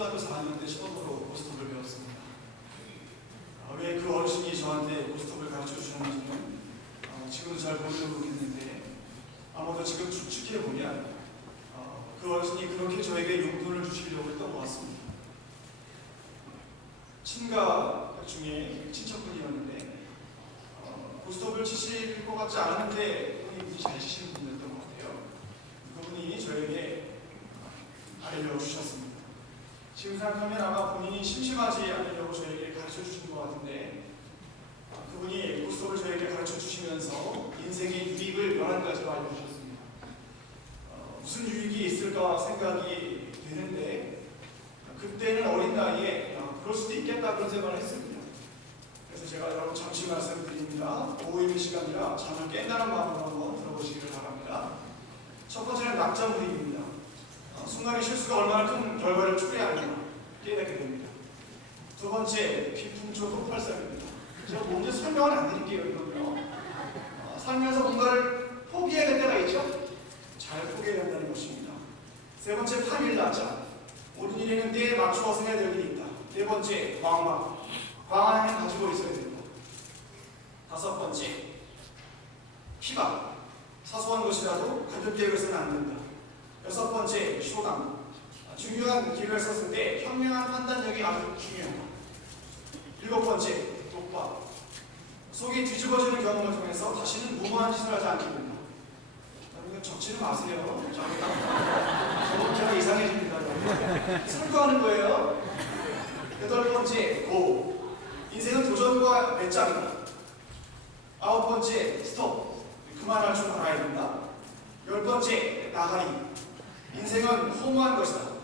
초등학교 4학년 때 처음으로 고스톱을 배웠습니다. 왜그 어르신이 저한테 고스톱을 가르쳐 주셨는지는 어, 지금도 잘 모르겠는데 아마도 지금 추측해 보면 어, 그 어르신이 그렇게 저에게 용돈을 주시려고 했던 것 같습니다. 친가 중에 친척분이었는데 어, 고스톱을 치실 것 같지 않았는데 그분이 잘 치시는 분이었던 것 같아요. 그분이 저에게 알려주셨습니다. 지금 생각하면 아마 본인이 심심하지 않으려고 저에게 가르쳐 주신 것 같은데 아, 그분이 고스톱을 저에게 가르쳐 주시면서 인생의 유익을 11가지로 알려주셨습니다. 어, 무슨 유익이 있을까 생각이 되는데 그때는 어린 나이에 아, 그럴 수도 있겠다 그런 생각을 했습니다. 그래서 제가 여러분 잠시 말씀드립니다. 오후의 시간이라 잠을 깬다는 마음으로 한번 들어보시기를 바랍니다. 첫 번째는 낙자무리입니다. 어, 순간의 실수가 얼마나 큰 결과를 초래하느냐 깨닫게 됩니다. 두 번째, 비풍초 폭발사입니다. 제가 먼저 설명을 안 드릴게요, 이거는요. 어, 살면서 뭔가를 포기해야 될 때가 있죠? 잘 포기해야 한다는 것입니다. 세 번째, 파밀라자. 모든 일에는 때에 맞추어서 해야 될 일이 있다. 네 번째, 광막. 광안을 가지고 있어야 된다. 다섯 번째, 피박. 사소한 것이라도 가볍게 여겨서는 안 된다. 여섯 번째, 쇼감. 아, 중요한 길을 섰을 때 현명한 판단력이 아주 중요하다. 일곱 번째, 독박. 속이 뒤집어지는 경험을 통해서 다시는 무모한 짓을 하지 않게 된다. 여러분, 적지는 마세요. 저는 제가 이상해집니다. 참고하는 거예요. 여덟 번째, 고. 인생은 도전과 배짱이다. 아홉 번째, 스톱. 그만할 줄 알아야 된다. 열 번째, 나가리. 인생은 허무한 것이다.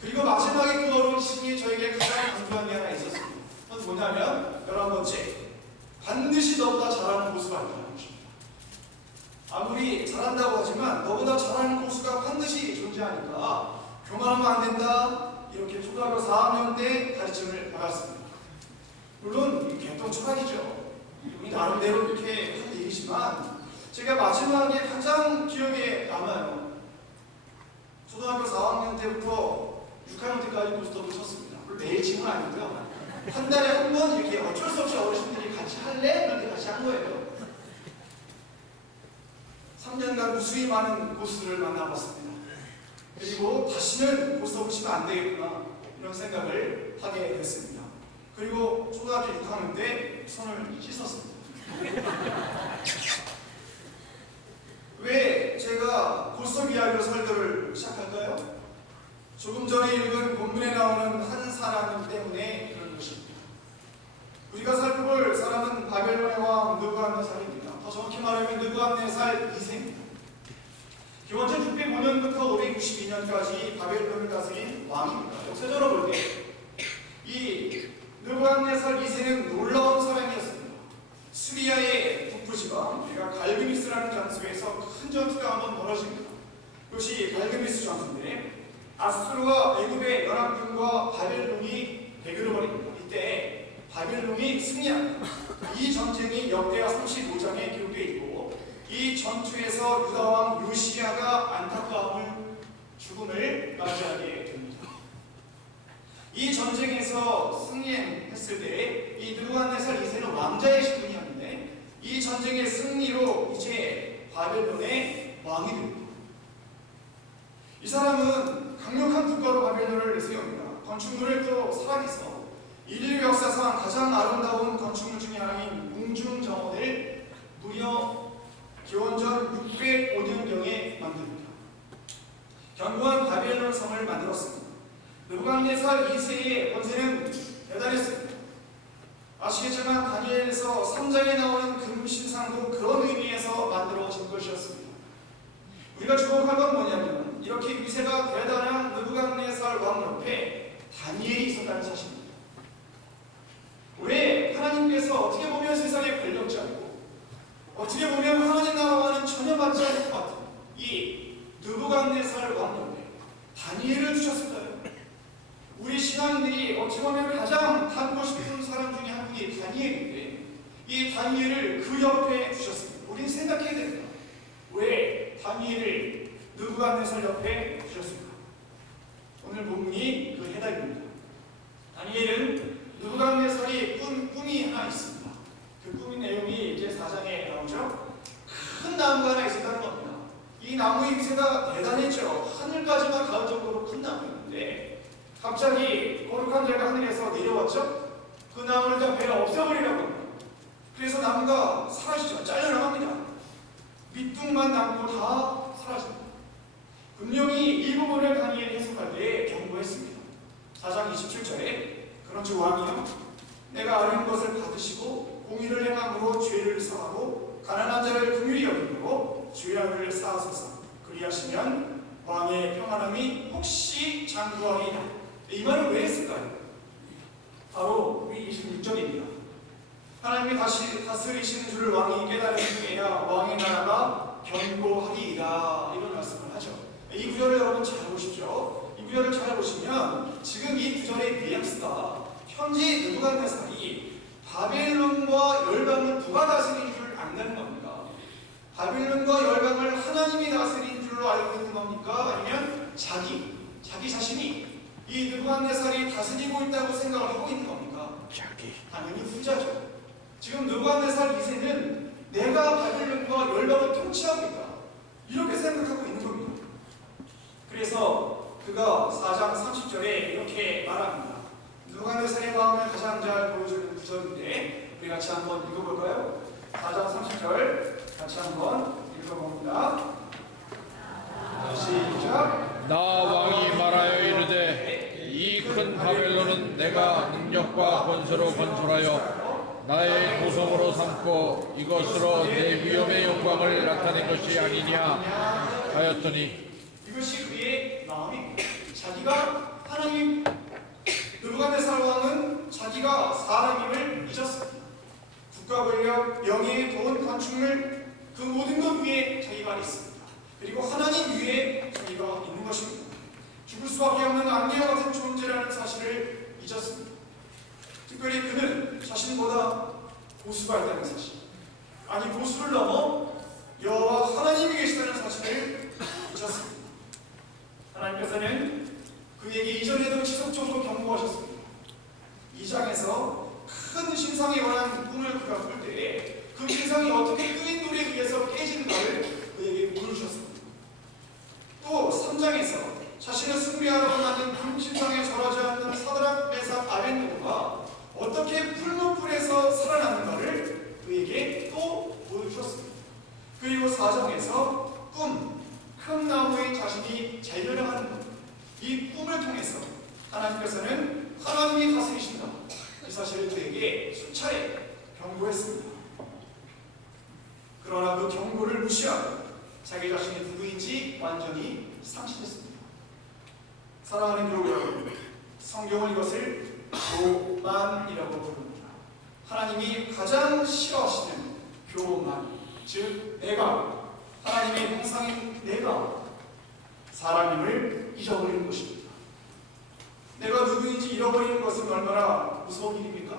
그리고 마지막에 그 어르신이 저에게 가장 강조한 게 하나 있었습니다. 그건 뭐냐면, 열한 번째, 반드시 너보다 잘하는 고수가 아니라는 것입니다. 아무리 잘한다고 하지만 너보다 잘하는 고수가 반드시 존재하니까 교만하면 안 된다. 이렇게 초등학교 4학년 때 가르침을 받았습니다. 물론 이 개똥 철학이죠. 우리 나름대로 이렇게 한 얘기지만 제가 마지막에 가장 기억에 남아요. 초등학교 4학년 때부터 6학년 때까지 고스톱을 쳤습니다. 매일 건 아니고요. 한 달에 한 번 이렇게 어쩔 수 없이 어르신들이 같이 할래? 그런데 같이 한 거예요. 3년간 무수히 많은 고수를 만나봤습니다. 그리고 다시는 고스톱을 치면 안 되겠구나 이런 생각을 하게 됐습니다. 그리고 초등학교 6학년 때 손을 씻었습니다. 왜 제가 고스톱 이야기로 설교를 시작할까요? 조금 전에 읽은 본문에 나오는 한 사람 때문에 그런 것입니다. 우리가 살펴볼 사람은 바벨론의 왕 느부갓네살입니다. 더 정확히 말하면 느부갓네살 2세입니다. 기원전 605년부터 562년까지 바벨론을 다스린 왕입니다. 역사적으로 볼 때 이 느부갓네살 2세는 놀라운 사람이었습니다. 수리아의 북부 지방, 그러니까 갈그미스라는 장소에서 큰 전투가 한번 벌어집니다. 그것이 갈그미스 전투인데 아수르와 애굽의 연합군과 바벨론이 대결을 벌입니다. 이때 바벨론이 승리합니다. 이 전쟁이 역대하 35장에 기록되어 있고 이 전투에서 유다왕 요시야가 안타까움을 죽음을 맞이하게 됩니다. 이 전쟁에서 승리했을 때 이 느부갓네살 2세는 왕자의 신분이었는데 이 전쟁의 승리로 이제 바벨론의 왕이 됩니다. 이 사람은 강력한 국가로 바벨론을 세웁니다. 건축물을 또 사랑해서 인류 역사상 가장 아름다운 건축물 중에 하나인 웅중정원을 무려 기원전 605년경에 만듭니다. 견고한 바벨론 성을 만들었습니다. 느부갓네살 2세의 권세는 대단했습니다. 아시겠지만 다니엘에서 3장에 나오는 금신상도 그런 의미에서 만들어진 것이었습니다. 우리가 주목할 건 뭐냐면 이렇게 위세가 대단한 느부갓네살 왕 옆에 다니엘이 있었다는 사실입니다. 왜 하나님께서 어떻게 보면 세상의 권력자이고 어떻게 보면 하나님 나라와는 전혀 맞지 않을 것 같은 이 느부갓네살 왕 옆에 다니엘을 주셨을까요? 우리 신앙인들이 어찌 보면 가장 닮고 싶은 사람 중에 한 분이 다니엘인데 이 다니엘을 그 옆에 주셨습니다. 우리는 생각해야 됩니다. 왜 다니엘을 누구가 해설 옆에 주셨습니다. 오늘 본문이 그 해답입니다. 다니엘은 누구가 해설이 꿈, 꿈이 하나 있습니다. 그 꿈의 내용이 이제 4장에 나오죠. 큰 나무가 하나 있었다는 겁니다. 이 나무의 위세가 대단했죠. 하늘까지만 가을 정도로 큰 나무였는데 갑자기 거룩한 자가 하늘에서 내려왔죠. 그 나무를 다 베어 없애버리라고 합니다. 그래서 나무가 사라지죠. 잘려나갑니다. 밑둥만 남고 다 사라집니다. 분명히 이 부분을 다니엘이 해석할 때 경고했습니다. 4장 27절에 그런즉 왕이여. 내가 아는 것을 받으시고 공의를 행함으로 죄를 사하고 가난한 자를 긍휼히 여김으로 죄악을 쌓아소서. 그리하시면 왕의 평안함이 혹시 장구하리이다 이 말을 왜 했을까요? 바로 우리 26절입니다. 하나님이 다시 다스리시는 줄을 왕이 깨달은 중에야 왕의 나라가 견고하리이다. 이런 말씀을 하죠 이 구절을 여러분 잘 보십시오 이 구절을 잘 보시면 지금 이 구절의 뉘앙스가 현재 느부갓네살이 바벨론과 열방을 누가 다스린 줄 안다는 겁니까? 바벨론과 열방을 하나님이 다스린 줄로 알고 있는 겁니까? 아니면 자기, 자기 자신이 이 느부갓네살이 다스리고 있다고 생각을 하고 있는 겁니까? 자기 당연히 후자죠. 지금 느부갓네살 2세는 내가 바벨론과 열방을 통치하고 있다. 이렇게 생각하고 있는. 그래서 그가 4장 30절에 이렇게 말합니다. 느부갓네살의 마음을 가장 잘 보여주는 구절인데 우리 같이 한번 읽어볼까요? 4장 30절 같이 한번 읽어봅니다. 시작. 나 왕이 말하여 이르되 이 큰 바벨론은 내가 능력과 권세로 건설하여 나의 도성으로 삼고 이것으로 내 위엄의 영광을 나타낸 것이 아니냐 하였더니 이것이 마음입니다. 자기가 하나님 느부갓네살 왕은 자기가 사람임을 잊었습니다. 국가 권력, 명예, 돈, 관축물 그 모든 것 위에 자기가 있습니다. 그리고 하나님 위에 자기가 있는 것입니다. 죽을 수밖에 없는 악녀와 같은 존재라는 사실을 잊었습니다. 특별히 그는 자신보다 고수가 있다는 사실, 아니 고수를 넘어 여호와 하나님이 계시다는 사실을 잊었습니다. 하나님께서는 그에게 이전에도 지속적으로 경고하셨습니다. 이 장에서 큰 신상에 관한 꿈을 그가 꿀 때에 그 신상이 어떻게 끄인 돌에 의해서 깨지는가를 그에게 보여주셨습니다. 또 3장에서 자신을 숭배하러 만든 금신상에 절하지 않는 사드락, 메삭, 아벤노가 어떻게 풀무불에서 살아났는가를 그에게 또 보여주셨습니다. 그리고 4장에서 꿈, 큰 나무의 자신이 재멸하는 것. 이 꿈을 통해서 하나님께서는 하나님이 다스리신다. 이 사실을 그에게 수차례 경고했습니다. 그러나 그 경고를 무시하고 자기 자신이 누구인지 완전히 상실했습니다. 사랑하는 교우 여러분, 성경은 이것을 교만이라고 부릅니다. 하나님이 가장 싫어하시는 교만, 즉 내가 하나님의 형상인 내가 사람임을 잊어버리는 것입니다. 내가 누구인지 잃어버리는 것은 얼마나 무서운 일입니까?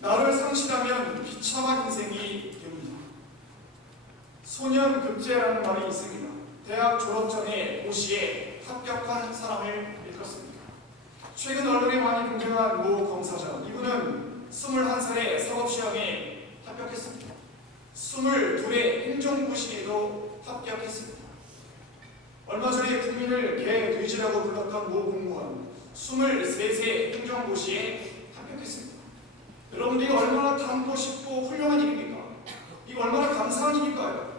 나를 상실하면 비참한 인생이 됩니다. 소년 급제라는 말이 있습니다. 대학 졸업 전에 고시에 합격한 사람을 일컫습니다. 최근 언론에 많이 등장한 모 검사장, 이분은 21살에 사법시험에 합격했습니다. 22의 행정고시에도 합격했습니다. 얼마 전에 국민을 개, 돼지라고 불렀던 모 공무원 23세 행정고시에 합격했습니다. 여러분 이게 얼마나 담고 싶고 훌륭한 일입니까? 이거 얼마나 감사한 일일까요?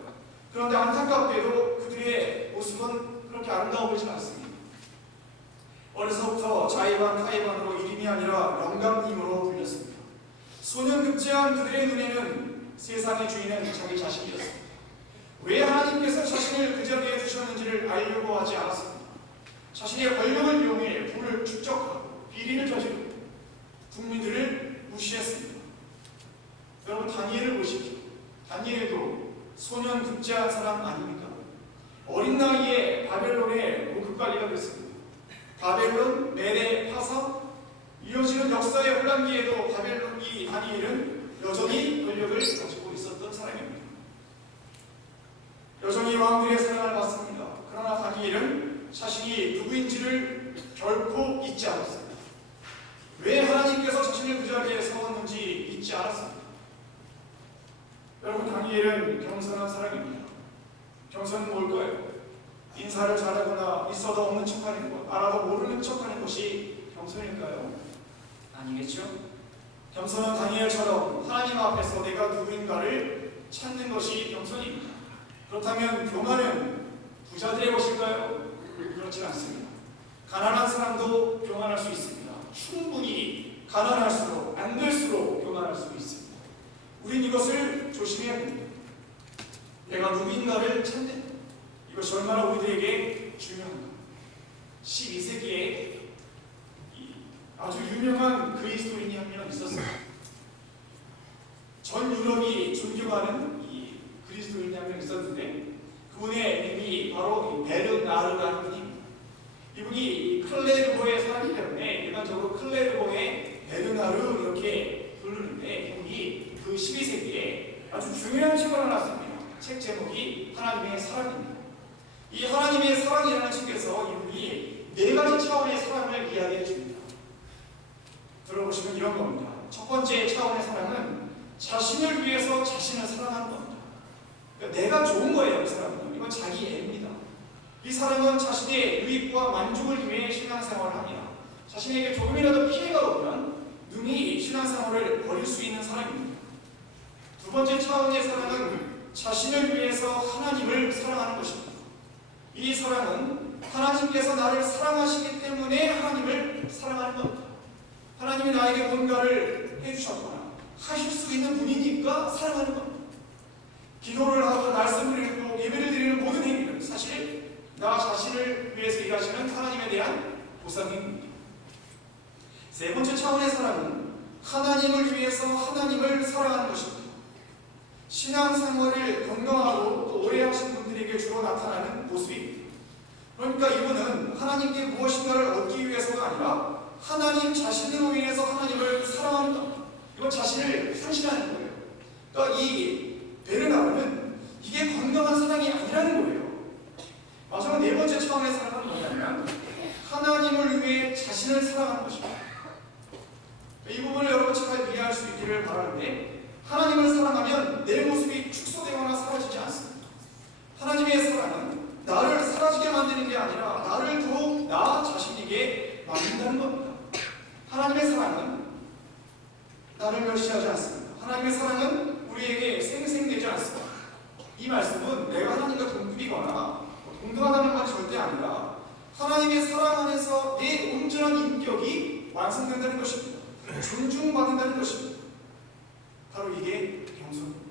그런데 안타깝게도 그들의 모습은 그렇게 아름다워 보이진 않습니다. 어려서부터 자의반 타의반으로 이름이 아니라 영감님으로 불렸습니다. 소년 급제한 그들의 눈에는 세상의 주인은 자기 자신이었습니다. 왜 하나님께서 자신을 그 자리에 두셨는지를 알려고 하지 않았습니다. 자신의 권력을 이용해 부를 축적하고 비리를 저지르고 국민들을 무시했습니다. 여러분 다니엘을 보십시오. 다니엘도 소년 급제한 사람 아닙니까? 어린 나이에 바벨론의 고급관리가 됐습니다. 바벨론, 메대, 파사 이어지는 역사의 혼란기에도 바벨론 이 다니엘은 여전히 권력을 가지고 있었던 사람입니다. 여전히 왕들의 사랑을 받습니다. 그러나 다니엘은 자신이 누구인지를 결코 잊지 않았습니다. 왜 하나님께서 자신을 그 자리에 세웠는지 잊지 않았습니다. 여러분 다니엘은 겸손한 사람입니다. 겸손은 뭘까요? 인사를 잘하거나 있어도 없는 척하는 것, 알아도 모르는 척하는 것이 겸손일까요? 아니겠죠? 겸손은 다니엘처럼 하나님 앞에서 내가 누구인가를 찾는 것이 겸손입니다. 그렇다면 교만은 부자들의 것일까요? 그렇지 않습니다. 가난한 사람도 교만할 수 있습니다. 충분히 가난할수록 안 될수록 교만할 수 있습니다. 우린 이것을 조심해야 됩니다. 내가 누구인가를 찾는 이것이 얼마나 우리들에게 중요한가. 12세기에 아주 유명한 그리스도인이 한 명 있었어요. 전 유럽이 존경하는 이 그리스도인이 한 명 있었는데 그분의 이름이 바로 이 베르나르라는 분입니다. 이분이 이 클레르보에 살았기 때문에 일반적으로 클레르보의 베르나르 이렇게 부르는데 이분이 그 12세기에 아주 중요한 책을 하나 씁니다. 책 제목이 하나님의 사랑입니다. 이 하나님의 사랑이라는 책에서 이분이 네 가지 차원의 사랑을 이야기해 줍니다. 들어보시면 이런 겁니다. 첫 번째 차원의 사랑은 자신을 위해서 자신을 사랑하는 겁니다. 그러니까 내가 좋은 거예요, 이 사람은. 이건 자기 애입니다. 이 사람은 자신의 유익과 만족을 위해 신앙생활을 합니다. 자신에게 조금이라도 피해가 오면 능히 신앙생활을 버릴 수 있는 사람입니다. 두 번째 차원의 사랑은 자신을 위해서 하나님을 사랑하는 것입니다. 이 사랑은 하나님께서 나를 사랑하시기 때문에 하나님을 사랑하는 겁니다. 하나님이 나에게 뭔가를 해주셨거나 하실 수 있는 분이니까 사랑하는 겁니다. 기도를 하고 말씀을 읽고 예배를 드리는 모든 행위는 사실 나 자신을 위해서 일하시는 하나님에 대한 보상입니다. 세 번째 차원의 사랑은 하나님을 위해서 하나님을 사랑하는 것입니다. 신앙생활을 건강하고 또 오래 하신 분들에게 주로 나타나는 모습입니다. 그러니까 이분은 하나님께 무엇인가를 얻기 위해서가 아니라 하나님 자신으로 인해서 하나님을 겁니다. 이건 자신을 상실하는 거예요. 그러니까 이 베르나르는 이게 건강한 사랑이 아니라는 거예요. 마지막 네 번째 차원의 사랑은 뭐냐면 하나님을 위해 자신을 사랑하는 것입니다. 이 부분을 여러분 잘 이해할 수 있기를 바라는데 하나님을 사랑하면 내 모습이 축소되거나 사라지지 않습니다. 하나님의 사랑은 나를 사라지게 만드는 게 아니라 나를 더욱 나 자신에게 만든다는 겁니다. 하나님의 사랑은 나를 멸시하지 않습니다. 하나님의 사랑은 우리에게 생생되지 않습니다. 이 말씀은 내가 하나님과 동급이거나 동등하다는 말이 절대 아니라 하나님의 사랑 안에서 내 온전한 인격이 완성된다는 것입니다. 존중받는다는 것입니다. 바로 이게 겸손입니다.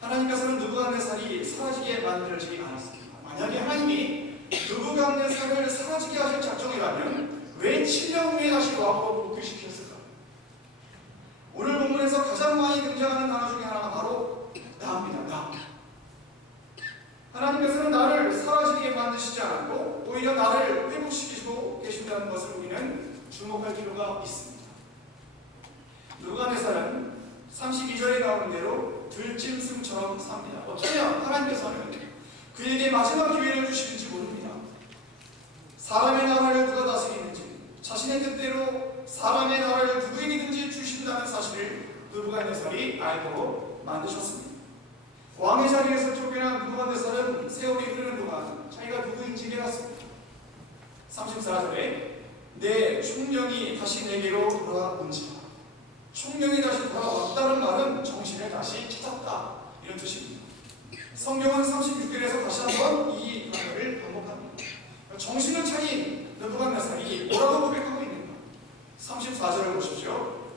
하나님께서는 누구간의살이 사라지게 만들지 않았습니다. 만약에 하나님이 누구간의살을 사라지게 하실 작정이라면 왜 7년 후에 다시 왕국을 복귀시켰을까? 오늘 본문에서 가장 많이 등장하는 단어 중에 하나가 바로 나입니다. 나. 하나님께서는 나를 사라지게 만드시지 않았고 오히려 나를 회복시키시고 계신다는 것을 우리는 주목할 필요가 있습니다. 누가네살은 32절에 나오는 대로 들짐승처럼 삽니다. 어쩌면 하나님께서는 그에게 마지막 기회를 주시는지 모릅니다. 사람의 나라를 누가 다스리는지 자신의 뜻대로 사람의 나라를 누구에게든지 주신다는 사실을 누부갓네살이 알고 만드셨습니다. 왕의 자리에서 쫓겨난 누부갓네살은 세월이 흐르는 동안 자기가 누구인지 깨닫습니다. 34절에 내 총령이 다시 내게로 돌아온지라 총명이 다시 돌아왔다는 말은 정신을 다시 찾았다 이런 뜻입니다. 성경은 36절에서 다시 한번 이 단어를 반복합니다. 정신을 차린 느부갓네살이 뭐라고 고백하고 있는가? 34절을 보십시오.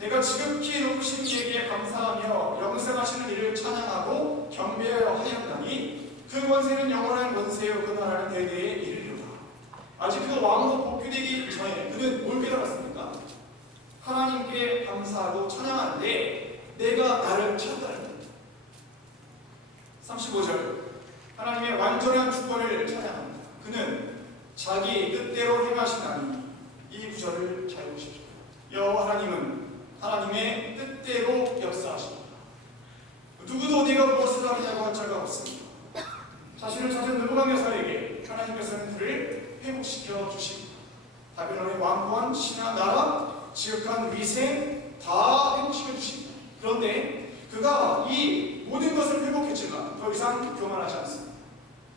내가 지극히 높으신 이에게 감사하며 영생하시는 이를 찬양하고 경배하여 하였나니 그 권세는 영원한 권세요 그 나라는 대대에 이르리로다. 아직 그 왕국 복귀되기 전에 그는 뭘 깨달았습니까? 하나님께 감사하고 찬양하는데 내가 나를 겁니다. 35절 하나님의 완전한 주권을 찬양합니다. 그는 자기 뜻대로 행하시나니 이 구절을 잘 보십시오. 여호와 하나님은 하나님의 뜻대로 역사하십니다. 누구도 네가 무엇을 하느냐고 할 자가 없습니다. 자신을 찾은 느부갓네살에게 하나님께서는 그를 회복시켜 주십니다. 바벨론의 왕권, 신하, 나라, 지극한 위세 다 회복시켜 주십니다. 그런데 그가 이 모든 것을 회복했지만 더 이상 교만하지 않습니다.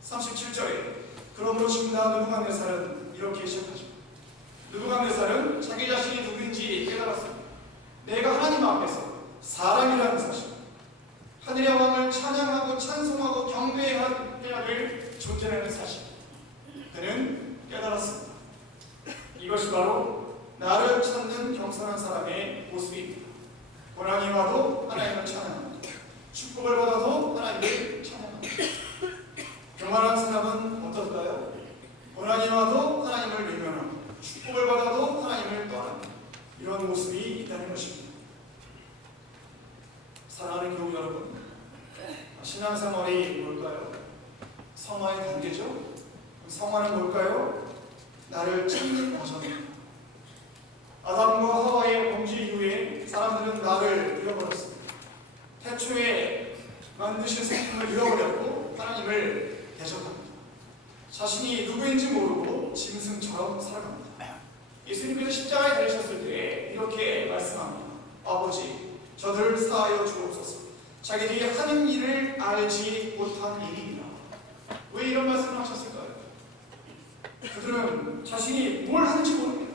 37절에 그러므로 지금 나 느부갓네살은 이렇게 시작하죠. 느부갓네살은 자기 자신이 누구인지 깨달았습니다. 내가 하나님 앞에서 사람이라는 사실, 하늘의 왕을 찬양하고 찬송하고 경배해야 될 존재라는 사실, 그는 깨달았습니다. 이것이 바로 나를 찾는 겸손한 사람의 모습입니다. 고난이 와도 하나님을 찬양합니다. 축복을 받아도 하나님을 찬양합니다. 교만한 사람은 어떨까요? 고난이 와도 하나님을 외면하고 축복을 받아도 하나님을 떠납니다. 이런 모습이 있다는 것입니다. 사랑하는 교우 여러분, 신앙생활이 뭘까요? 성화의 단계죠? 성화는 뭘까요? 나를 찾는 과정입니다. 아담과 하와의 범죄 이후에 사람들은 나를 잃어버렸습니다. 태초에 만드신 성품을 잃어버렸고 하나님을 대적합니다. 자신이 누구인지 모르고 짐승처럼 살아갑니다. 예수님께서 십자가에 달리셨을 때 이렇게 말씀합니다. 아버지, 저들을 사하여 주옵소서. 자기들이 하는 일을 알지 못한 일이니라. 왜 이런 말씀을 하셨을까요? 그들은 자신이 뭘 하는지 모릅니다.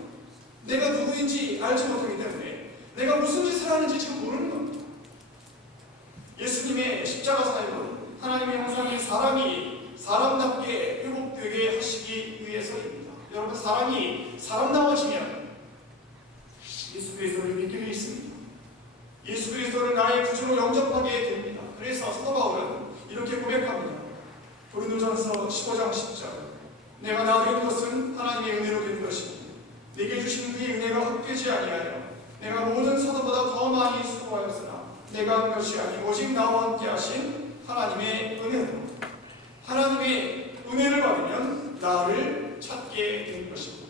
내가 누구인지 알지 못하기 때문에 내가 무슨 짓을 하는지 지금 모르는 겁니다. 예수님의 십자가 사역은 하나님의 형상인 사람이 사람답게 회복되게 하시기 위해서입니다. 여러분 사람이 사람다워지면 예수 그리스도를 믿게 되어 있습니다. 예수 그리스도를 나의 구주로 영접하게 됩니다. 그래서 사도 바울은 이렇게 고백합니다. 고린도전서 15장 10절 내가 나된 것은 하나님의 은혜로 된 것입니다. 내게 주신 그의 은혜가 헛되지 아니하여 내가 모든 사도보다 더 많이 수고하였으나 내가 한 것이 아니고 오직 나와 함께 하신 하나님의 은혜로 하나님의 은혜를 받으면 나를 찾게 된 것입니다.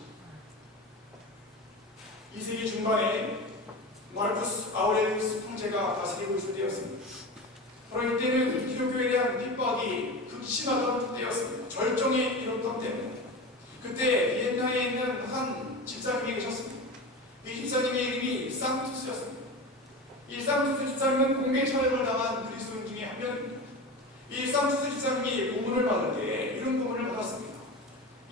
2세기 중반에 마르쿠스 아우레리우스 황제가 다스리고 있을 때였습니다. 바로 이때는 기독교에 대한 핍박이 극심하던 때였습니다. 절정에 이르던 때입니다. 그때 비엔나에 있는 한 집사님이 계셨습니다. 이 집사님의 이름이 쌍투스였습니다. 이 쌍투스 집사님은 공개 처형을 당한 그리스도인 중에 한 명입니다. 이 쌍투스 집사님이 고문을 받을 때 이런 고문을 받았습니다.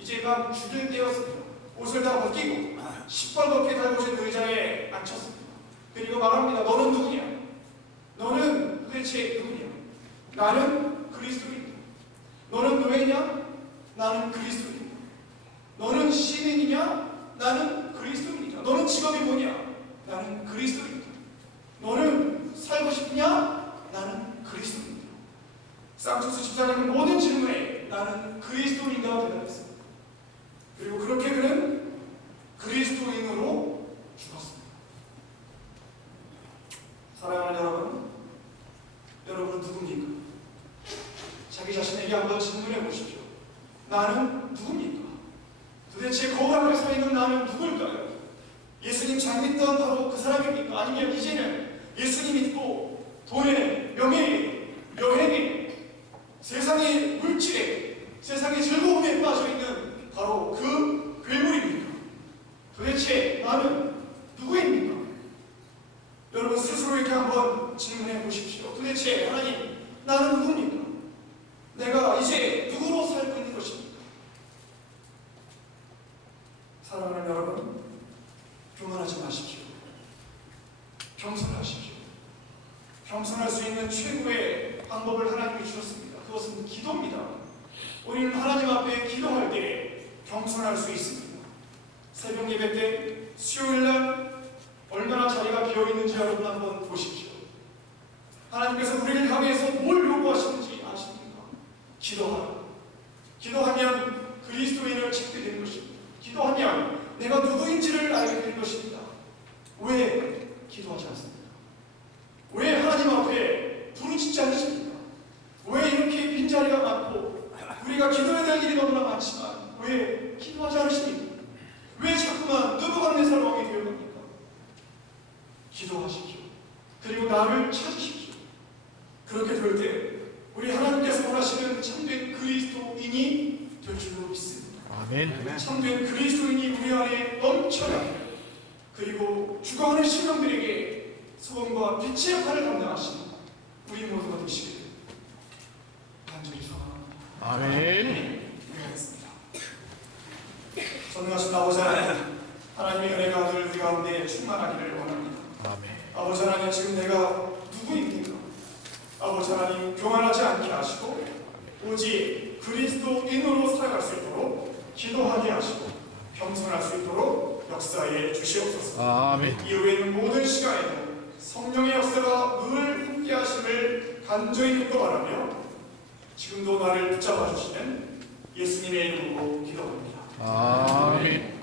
죽일 때였습니다. 옷을 다 벗기고 시뻘겋게 달궈진 의자에 앉혔습니다. 그리고 말합니다. 너는 누구냐? 너는 도대체 누구냐? 나는 그리스도인이다. 너는 노예냐? 나는 그리스도인이다. 너는 시민이냐? 나는 그리스도인이다. 너는 직업이 뭐냐? 나는 그리스도인이다. 너는 살고 싶냐? 나는 그리스도인이다. 쌍투스 집사님은 모든 질문에 나는 그리스도인이라고 대답했습니다. 그리고 그렇게 그는 그리스도인으로 죽었습니다. 사랑하는 여러분, 여러분은 누굽니까? 자기 자신에게 한번 질문해 보십시오. 나는 누굽니까? 도대체 거울 앞에 서 있는 나는 누굴까요? 예수님 잘 믿던 바로 그 사람입니까? 아니면 이제는 예수님 믿고 돈에, 명예에, 여행에, 세상의 물질에, 세상의 즐거움에 빠져 있는 바로 그 괴물입니까? 도대체 나는 누구입니까? 여러분 스스로 이렇게 한번 질문해 보십시오. 도대체 하나님, 나는 누굽니까? 내가 이제 누구로 살고 있는 것입니까? 사랑하는 여러분, 교만하지 마십시오. 겸손하십시오. 겸손할 수 있는 최고의 방법을 하나님이 주셨습니다. 그것은 기도입니다. 우리는 하나님 앞에 기도할 때 겸손할 수 있습니다. 새벽 예배 때 수요일 날 얼마나 자리가 비어 있는지 여러분 한번 보십시오. 하나님께서 우리를 향해서 뭘 요구하시는지 아십니까? 기도하라. 기도하면 그리스도인을 찾게 되는 것입니다. 기도하면 내가 누구인지를 알게 되는 것입니다. 왜 기도하지 않습니까? 왜 하나님 앞에 부르짖지 않으십니까? 왜 이렇게 빈자리가 많고 우리가 기도해야 될 일이 너무나 많지만 왜 기도하지 않으십니까? 왜 자꾸만 느부갓네살 왕이 되어 갑니까? 기도하십시오. 그리고 나를 찾으십시오. 그렇게 될 때 우리 하나님께서 원하시는 참된 그리스도인이 될 줄로 믿습니다. 아멘. 참된 그리스도인이 우리 안에 넘쳐나게 그리고 죽어가는 신령들에게 소금과 빛의 역할을 감당하시는 우리 모두가 되시기를 간절히 소원합니다. 아멘. 전능하신 아버지 하나님, 하나님의 은혜가 늘 우리 가운데 충만하기를 원합니다. 아멘. 아버지 하나님 지금 내가 누구입니까? 아버지 하나님 교만하지 않게 하시고 오직 그리스도인으로 살아갈 수 있도록 기도하게 하시고 겸손할 수 있도록 역사에 주시옵소서. 아멘. 이후에 있는 모든 시간에도 성령의 역사가 늘 함께 하심을 간절히 기도하라며 지금도 나를 붙잡아 주시는 예수님의 이름으로 기도합니다. 아멘.